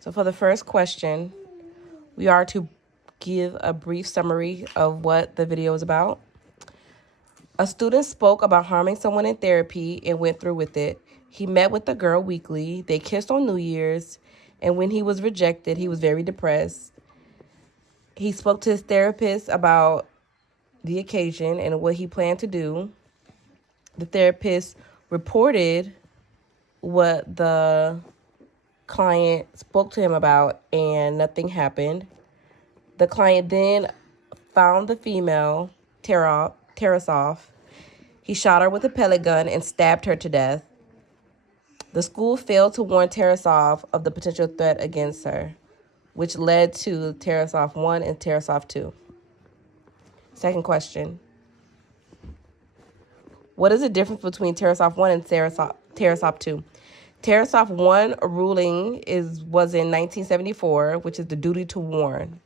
So for the first question, we are to give a brief summary of what the video is about. A student spoke about harming someone in therapy and went through with it. He met with the girl weekly. They kissed on New Year's, and when he was rejected, he was very depressed. He spoke to his therapist about the occasion and what he planned to do. The therapist reported what the client spoke to him about, and nothing happened. The client then found the female, Tarasov. He shot her with a pellet gun and stabbed her to death. The school failed to warn Tarasov of the potential threat against her, which led to Tarasov 1 and Tarasov 2. Second question. What is the difference between Tarasov 1 and Tarasov 2? Tarasov 1 ruling was in 1974, which is the duty to warn.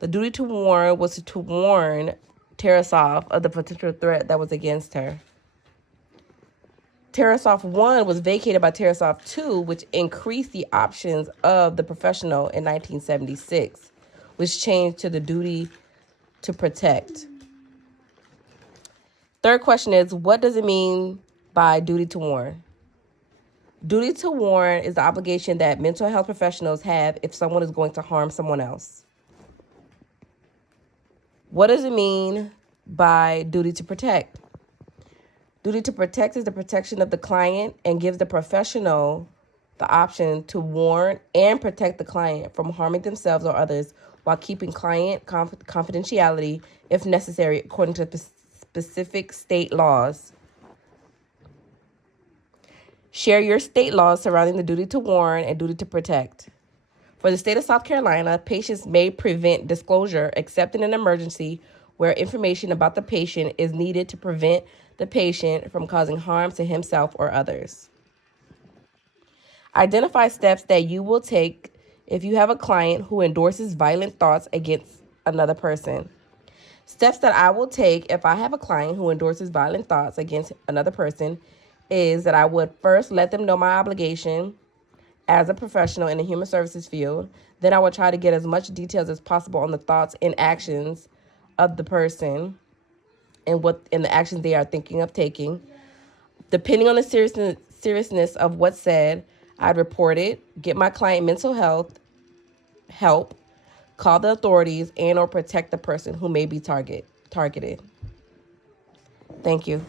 The duty to warn was to warn Tarasov of the potential threat that was against her. Tarasov 1 was vacated by Tarasov 2, which increased the options of the professional in 1976, which changed to the duty to protect. Third question is, what does it mean by duty to warn? Duty to warn is the obligation that mental health professionals have if someone is going to harm someone else. What does it mean by duty to protect? Duty to protect is the protection of the client and gives the professional the option to warn and protect the client from harming themselves or others while keeping client confidentiality if necessary according to specific state laws. Share your state laws surrounding the duty to warn and duty to protect. For the state of South Carolina, patients may prevent disclosure except in an emergency where information about the patient is needed to prevent the patient from causing harm to himself or others. Identify steps that you will take if you have a client who endorses violent thoughts against another person. Steps that I will take if I have a client who endorses violent thoughts against another person is that I would first let them know my obligation as a professional in the human services field. Then I would try to get as much details as possible on the thoughts and actions of the person and the actions they are thinking of taking. Depending on the seriousness of what's said, I'd report it, get my client mental health help, call the authorities, and or protect the person who may be targeted. Thank you.